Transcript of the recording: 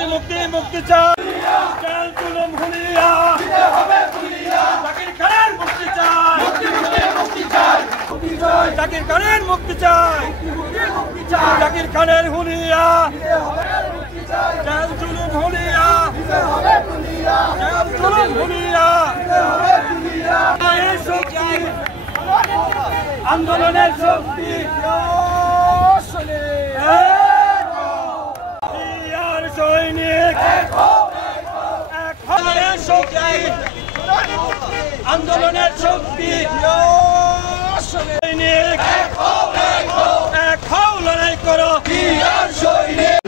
মুক্তি মুক্তি মুক্তি চাই জেল জুলুম হুলিয়া জাকির খানের মুক্তি চাই জাকির খানের মুক্তি চাই জাকির খানের হুলিয়া জেল জুলুম হুলিয়া জেল জুলুম হুলিয়া আন্দোলনের শক্তি সৈনিক আন্দোলনের শক্তি সৈনিক এক হও লড়াই করো সৈনিক